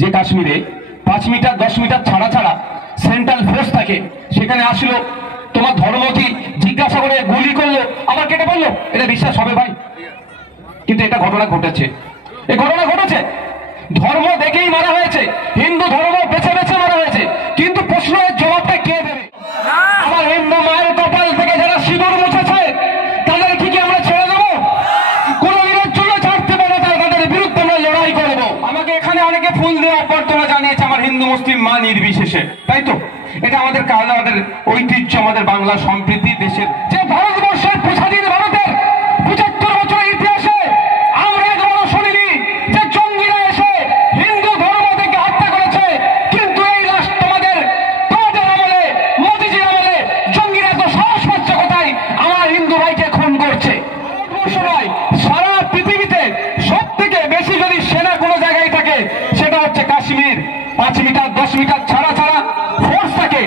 যে কাশ্মীরে 5 metre 10 metre ছাড়া ছাড়া সেন্ট্রাল ফোর্স থাকে, সেখানে আসলো, তোমার ধর্ম কি জিজ্ঞাসা করে গুলি করলো, আবার কেটে পড়লো, এটা বিশ্বাস হবে ভাই? কিন্তু এটা ঘটনা ঘটেছে, এই ঘটনা ঘটেছে, ধর্ম দেখেই মারা হয়েছে, হিন্দু ধর্ম বেছে বেছে মারা হয়েছে। কিন্তু প্রশ্নের জবাবটা কে দেবে? আমার হিন্দু মায়ের কপাল থেকে যারা সিঁদুর মুছেছে তাদের কি আমরা ছেড়ে দেবো? কোনদিনের জন্য ছাড়তে পারে না, তাদের বিরুদ্ধে আমরা লড়াই করবো। আমাকে এখানে অনেকে ফুল দিয়ে অভ্যর্থনা জানিয়েছে, আমার হিন্দু মুসলিম মা নির্বিশেষে, তাই তো? এটা আমাদের কাল, আমাদের ঐতিহ্য, আমাদের বাংলা সম্প্রীতি, দেশের যে ভারতবর্ষের স্বাধীন ভারতের 75 বছরের ইতিহাসে আমরা একবারও শুনিনি যে জঙ্গিরা এসে হিন্দু ধর্ম থেকে হত্যা করেছে। কিন্তু এই রাষ্ট্র তোমাদের আমলে, মোদিজির আমলে জঙ্গিরা তো সাহস পাচ্ছে কোথায় আমার হিন্দু ভাইকে খুন করছে? সময় সারা পৃথিবীতে সব থেকে বেশি যদি সেনা কোনো জায়গায় থাকে সেটা হচ্ছে কাশ্মীর। 5 মিটার 10 মিটার ছাড়া ছাড়া ফোর্স থাকে,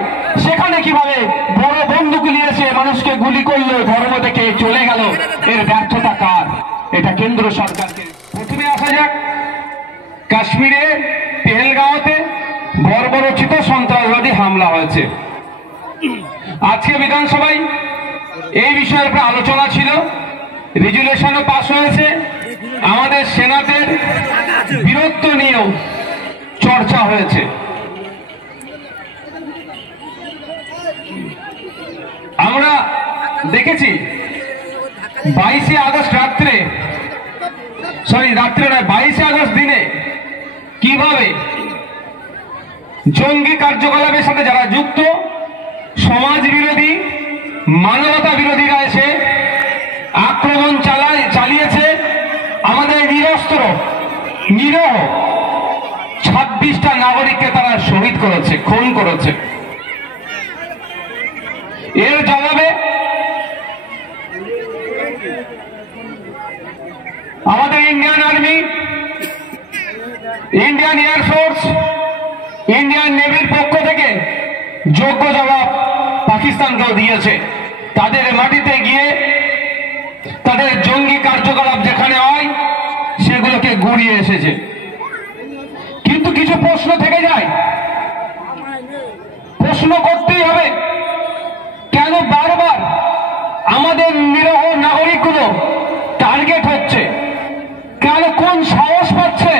সেখানে কিভাবে বড় বন্দুক নিয়ে এসে মানুষকে গুলি করলো, ধর্ম থেকে চলে গেল, এর ব্যর্থতা কার? এটা কেন্দ্র সরকারকে। প্রথমে আসা যাক কাশ্মীরে পেহেলগাঁওতে বর্বরচিত সন্ত্রাসবাদী হামলা হয়েছে। আজকে বিধানসভায় এই বিষয়ের উপর আলোচনা ছিল, রেজুলেশনও পাস হয়েছে, আমাদের সেনাদের বীরত্ব নিয়েও চর্চা হয়েছে। আমরা দেখেছি 22শে আগস্ট রাত্রে নয় 22শে আগস্ট দিনে কিভাবে জঙ্গি কার্যকলাপের সাথে যারা যুক্ত সমাজ বিরোধী, মানবতা বিরোধীরা এসে আক্রমণ চালিয়েছে, আমাদের নিরস্ত্র নিরহ 26টা নাগরিককে তারা শহীদ করেছে, খুন করেছে। এর জবাবে আমাদের Indian army, Indian air force, Indian নেভির পক্ষ থেকে যোগ্য জবাব পাকিস্তানকেও দিয়েছে। তাদের মাটিতে গিয়ে তাদের জঙ্গি কার্যকলাপ যেখানে হয় সেগুলোকে গুড়িয়ে এসেছে। কিন্তু কিছু প্রশ্ন থেকে যায়, প্রশ্ন করতেই হবে, কেন বারবার আমাদের নিরহ নাগরিকগুলো টার্গেট হচ্ছে? কেন, কোন সাহস পাচ্ছে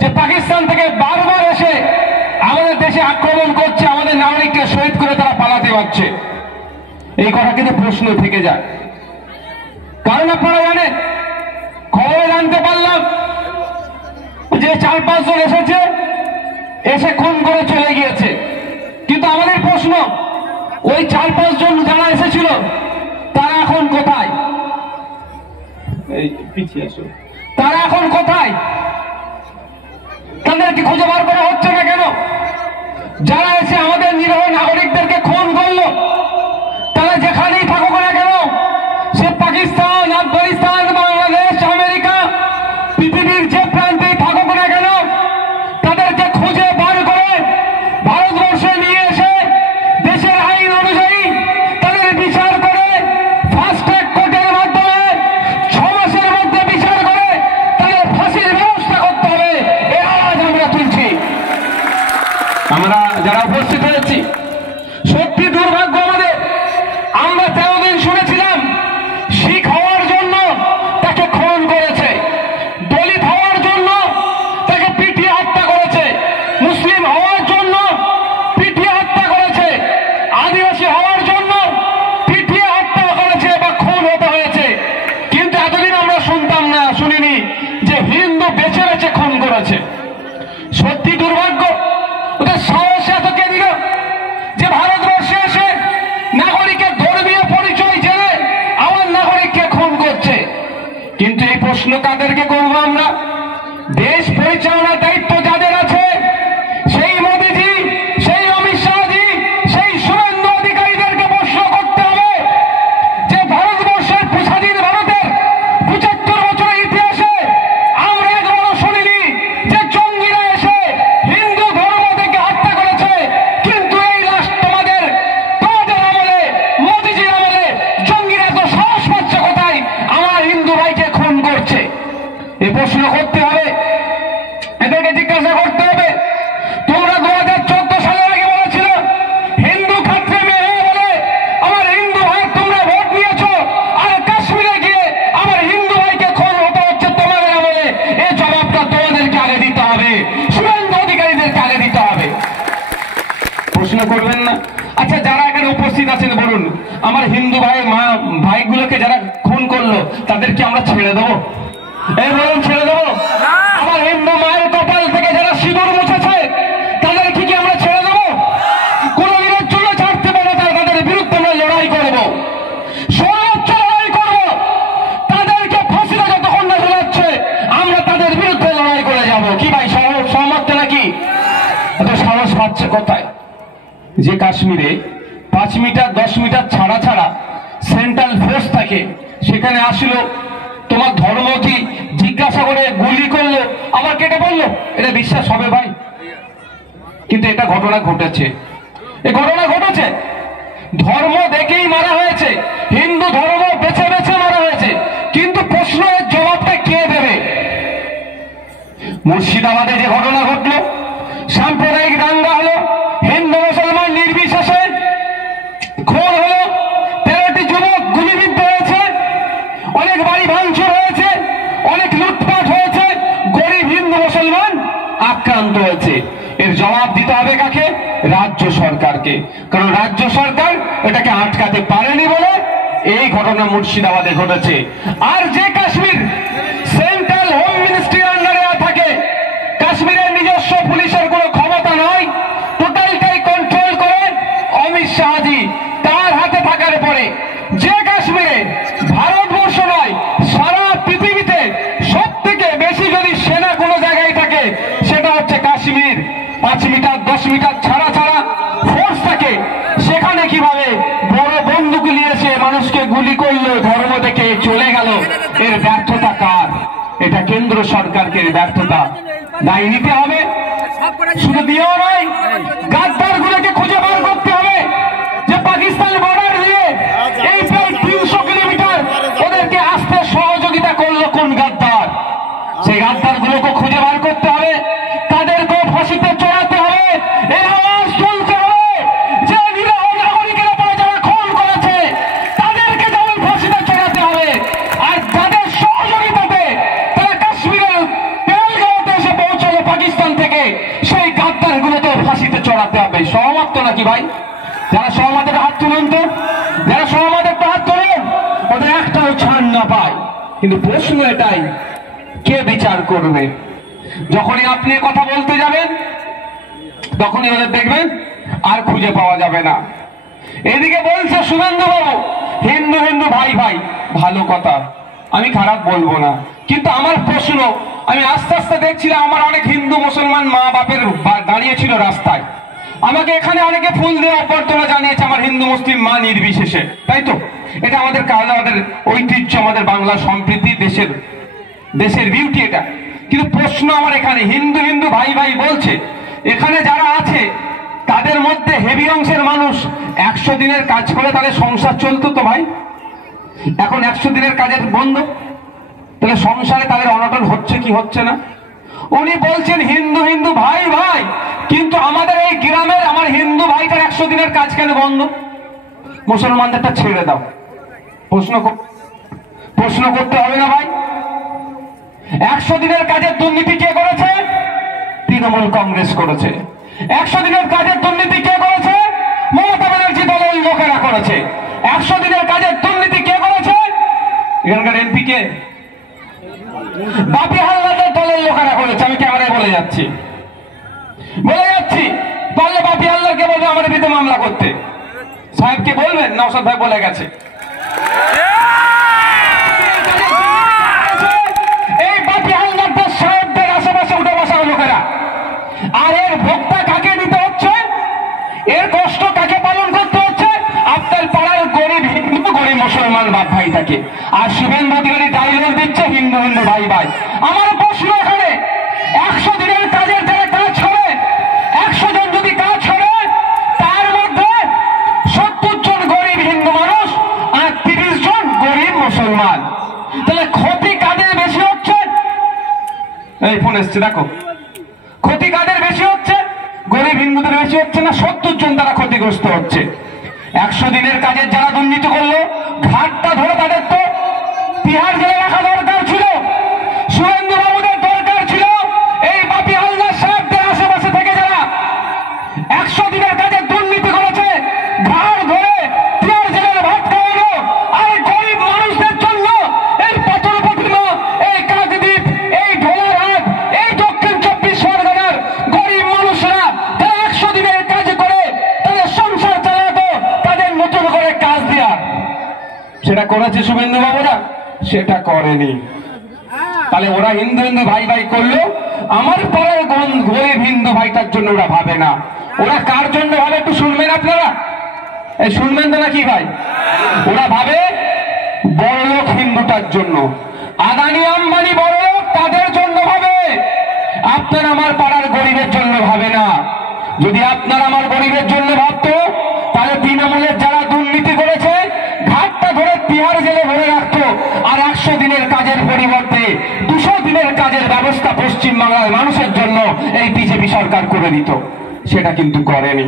যে পাকিস্তান থেকে বারবার এসে আমাদের দেশে আক্রমণ করছে, আমাদের নাগরিককে শহীদ করে তারা পালাতে পারছে? এই কথা কিন্তু প্রশ্ন থেকে যায়। কারণ আপনারা জানেন, খবরে জানতে পারলাম যে 4-5 জন এসেছে, এসে খুন করে চলে গিয়েছে। কিন্তু আমাদের প্রশ্ন, ওই 4-5 জন যারা এসেছিল তারা এখন কোথায়? তারা এখন কোথায়? তাদেরকে খুঁজে বার করা হচ্ছে না কেন? যারা এসে আমাদের নিরহ নাগরিকদেরকে খুন করলো তারা যেখানেই থাকুক না কেন, সে পাকিস্তান, আফগানিস্তান, বাংলাদেশ, আমেরিকা, পৃথিবীর যে প্রান্তেই থাকুক না কেন, তাদেরকে খুঁজে বার করে ভারতবর্ষে নিয়ে এসে দেশের আইন অনুযায়ী তাদের বিচার করে ফাস্ট ট্র্যাক কোর্টের মাধ্যমে 6 মাসের মধ্যে বিচার করে তাদের ফাঁসির ব্যবস্থা করতে হবে। এই আওয়াজ আমরা তুলছি, আমরা যারা উপস্থিত হয়েছি। সত্যি দুর্ভাগ্য আমাদের, আমরা 13 দিন শুনেছিলাম শিখ হওয়ার জন্য তাকে খুন করেছে, দলিত হওয়ার জন্য তাকে পিটিয়ে হত্যা করেছে, মুসলিম হওয়ার জন্য পিটিয়ে হত্যা করেছে, আদিবাসী হওয়ার জন্য পিটিয়ে হত্যা করেছে বা খুন হতে হয়েছে। কিন্তু এতদিন আমরা শুনতাম না, শুনিনি যে হিন্দু বেছে বেছে খুন করেছে। সত্যি দুর্ভাগ্য, ওদের সাহস এত কে দিল যে ভারতবর্ষে এসে নাগরিকের ধর্মীয় পরিচয় জেনে আমার নাগরিককে খুন করছে? কিন্তু এই প্রশ্ন কাদেরকে করব আমরা? দেশ পরিচালনার দায়িত্ব যাদের আছে, সেই মোদিজি, সেই অমিত শাহজি, সেই শুভেন্দু অধিকারীদেরকে প্রশ্ন করতে হবে যে ভারতবর্ষের স্বাধীন ভারতের 75 বছরের ইতিহাসে আমরা একবারও শুনিনি যে জঙ্গিরা এসে হিন্দু ধর্ম থেকে হত্যা করেছে। কিন্তু এই রাষ্ট্র তোমাদের আমলে, মোদিজির আমলে জঙ্গিরা তো সাহস পাচ্ছে কোথায় আমার হিন্দু ভাইকে খুন করছে? এই প্রশ্ন করতে হবে। এদেরকে প্রশ্ন করবেন না? আচ্ছা, যারা এখানে উপস্থিত আছেন বলুন, আমার হিন্দু ভাইগুলোকে যারা খুন করলো তাদেরকে আমরা ছেড়ে দেবো? এই বলুন, ছেড়ে দেবো? আমার হিন্দু মায়ের কপাল থেকে যারা সিঁদুর মুছেছে তাদেরকে কি আমরা ছেড়ে দেবো? কোনদিনের জন্য ছাড়তে পারে না, তাদের বিরুদ্ধে আমরা লড়াই করবো, সর্বোচ্চ লড়াই করবো। তাদেরকে ফাঁসিতে যতক্ষণ না ঝোলাচ্ছে আমরা তাদের বিরুদ্ধে লড়াই করে যাব। কি ভাই, সহমত নাকি? এত সাহস পাচ্ছে কোথায়? যে কাশ্মীরে 5 মিটার 10 মিটার ছাড়া ছাড়া সেন্ট্রাল ফোর্স থাকে, সেখানে আসলো, তোমার ধর্ম কি জিজ্ঞাসা করে গুলি করলো, আবার কেটে বললো, এটা বিশ্বাস হবে ভাই? কিন্তু এটা ঘটনা ঘটেছে, এই ঘটনা ঘটেছে। ধর্ম দেখেই মারা হয়েছে, হিন্দু ধর্ম বেছে বেছে মারা হয়েছে, কিন্তু প্রশ্নের জবাবটা কে দেবে? মুর্শিদাবাদে যে ঘটনা ঘটলো, সাম্প্রদায়িক দাঙ্গা হলো, হিন্দু মুসলমান নির্বিশেষে খুন হলো, 13টি যুবক গুলিবিদ্ধ হয়েছে, অনেক বাড়ি ভাঙচুর হয়েছে, অনেক লুটপাট হয়েছে, গরিব হিন্দু মুসলমান আক্রান্ত হয়েছে। এর জবাব দিতে হবে কাকে? রাজ্য সরকারকে। কারণ রাজ্য সরকার এটাকে আটকাতে পারেনি বলে এই ঘটনা মুর্শিদাবাদে ঘটেছে। আর যে কাশ্মীর সেন্ট্রাল হোম মিনিস্ট্রির আন্ডারে থাকে, কাশ্মীরের নিজস্ব পুলিশের কোনো ক্ষমতা নয়, টোটালটাই কন্ট্রোল করে অমিত শাহজি, তার হাতে থাকার পরে যে কাশ্মীরে ভারতবর্ষ নয় সারা পৃথিবীতে সব থেকে বেশি যদি সেনা কোনো জায়গায় থাকে সেটা হচ্ছে কাশ্মীর। 5 মিটার 10 মিটার ছাড়া ছাড়া ফোর্স থাকে, সেখানে কিভাবে বড় বন্দুক নিয়ে এসে মানুষকে গুলি করলো, ধর্ম দেখে চলে গেল, এর ব্যর্থতা কার? এটা কেন্দ্র সরকারকে ব্যর্থতা দায় নিতে হবে। শুধু দিয়েও নয়, গাদ্দার গুলোকে খুঁজে বার করতে হবে যে পাকিস্তান বর্ডার দিয়ে এই প্রায় 300 কিলোমিটার ওদেরকে আসতে সহযোগিতা করলো কোন গাদ্দার। সেই গাদ্দার গুলোকে খুঁজে বার করতে হবে, তাদেরকেও ফাঁসিতে চড়াতে হবে, এর আওয়াজ তুলতে হবে যে নিরীহ নাগরিকের উপরে যারা খুন করেছে তাদেরকে যেমন ফাঁসিতে চড়াতে হবে, আর যাদের সহযোগিতাতে তারা কাশ্মীরের পেহেলগাঁওতে এসে পৌঁছালো পাকিস্তান থেকে, সেই গাদ্দার গুলোকে ফাঁসিতে চড়াতে হবে। সহমত তো নাকি ভাই? যারা সহমতের হাত তুলুন তো, যারা সহমতের হাত তুলুন, ওদের একটাও ছাড় না পায়। কিন্তু প্রশ্ন এটাই, কে বিচার করবে? যখনই আপনি কথা বলতে যাবেন তখনই ওদের দেখবেন আর খুঁজে পাওয়া যাবে না। এদিকে বলছে শুভেন্দু বাবু হিন্দু হিন্দু ভাই ভাই, ভালো কথা, আমি খারাপ বলবো না, কিন্তু আমার প্রশ্ন, আমি আস্তে আস্তে দেখছিলাম আমার অনেক হিন্দু মুসলমান মা বাপের দাঁড়িয়েছিল রাস্তায়, আমাকে এখানে অনেকে ফুল দিয়ে অভ্যর্থনা জানিয়েছে, আমার হিন্দু মুসলিম মা নির্বিশেষে, তাই তো? এটা আমাদের কাজ, আমাদের ঐতিহ্য, আমাদের বাংলা সম্প্রীতি, দেশের বিউটি এটা। কিন্তু প্রশ্ন আমার এখানে, হিন্দু হিন্দু ভাই ভাই বলছে, এখানে যারা আছে তাদের মধ্যে হেভি অংশের মানুষ 100 দিনের কাজ করে তাদের সংসার চলতো তো ভাই, এখন 100 দিনের কাজের বন্ধ, তাহলে সংসারে তাদের অনটন হচ্ছে কি হচ্ছে না? উনি বলছেন হিন্দু হিন্দু ভাই ভাই, কিন্তু আমাদের এই গ্রামের আমার হিন্দু ভাইটার 100 দিনের কাজ কেন বন্ধ? মুসলমানদেরটা ছেড়ে দাও। প্রশ্ন করতে হবে না ভাই? 100 দিনের কাজের দুর্নীতি কে করেছে? তৃণমূল কংগ্রেস করেছে। 100 দিনের কাজের দুর্নীতি কে করেছে? মমতা ব্যানার্জি দলের লোকেরা করেছে। 100 দিনের কাজের দুর্নীতি কে করেছে? এখানকার এমপি কে? বাপি হালদারের দলের লোকেরা করেছে। আমি ক্যামেরায় বলে যাচ্ছি, পারলে বাপি হালদারকে বলবে আমার বিরুদ্ধে মামলা করতে। সাহেবকে বলবেন, নওশাদ ভাই বলে গেছে। এই বাপি হালদারদের সাহেবদের আশেপাশে উঠে বসা লোকেরা, আর এর ভোক্তা কাকে নিতে হচ্ছে? এর কষ্ট কাকে পালন করতে হচ্ছে? আপনার পাড়ার গরিব হিন্দু গরিব মুসলমান বাপ ভাই থাকে, আর শুভেন্দু অধিকারী ডায়লগ দিচ্ছে হিন্দু হিন্দু ভাই ভাই। আমার প্রশ্ন এখানে, 100 দিনের কাজের যারা কাজ ছাড়ে, 100 জন যদি কাজ ছাড়ে, তার মধ্যে 70 জন গরিব হিন্দু মানুষ আর 30 জন গরিব মুসলমান, তাহলে ক্ষতি কাদের বেশি হচ্ছে? এই ফোন এসছে দেখো, ক্ষতি কাদের বেশি হচ্ছে? গরিব হিন্দুদের বেশি হচ্ছে না? 70 জন তারা ক্ষতিগ্রস্ত হচ্ছে। 100 দিনের কাজের যারা দুর্নীতি করলো, ঘাটটা ধরে তাদের তো তিহার জেলে রাখা দরকার ছিল, শুভেন্দু বাবুদের দরকার ছিল। এই বাপি হালদার সাহেবদের আশেপাশে থেকে যারা 100 দিনের কাজের দুর্নীতি করেছে শুভেন্দু বাবুরা? সেটা করেনি। তাহলে ওরা হিন্দু হিন্দু ভাই ভাই করলো, আমার পাড়ার গরিব হিন্দু ভাইটার জন্য ওরা ভাবে না। ওরা কার জন্য ভাবে একটু শুনবেন আপনারা, এই শুনবেন তো নাকি ভাই? ওরা ভাবে বড়লোক হিন্দুটার জন্য, আদানি আম্বানি বড়লোক তাদের জন্য ভাবে, আপনার আমার পাড়ার গরিবের জন্য ভাবে না। যদি আপনার আমার গরিবের জন্য ভাবতো, তাহলে তৃণমূলের যারা দুর্নীতি করেছে ঘাটটা ধরে তিহার জেলে ভরে রাখতো, আর 100 দিনের কাজের পরিবর্তে 200 দিনের কাজের ব্যবস্থা পশ্চিমবাংলার মানুষের জন্য এই বিজেপি সরকার করে দিত। সেটা কিন্তু করেনি।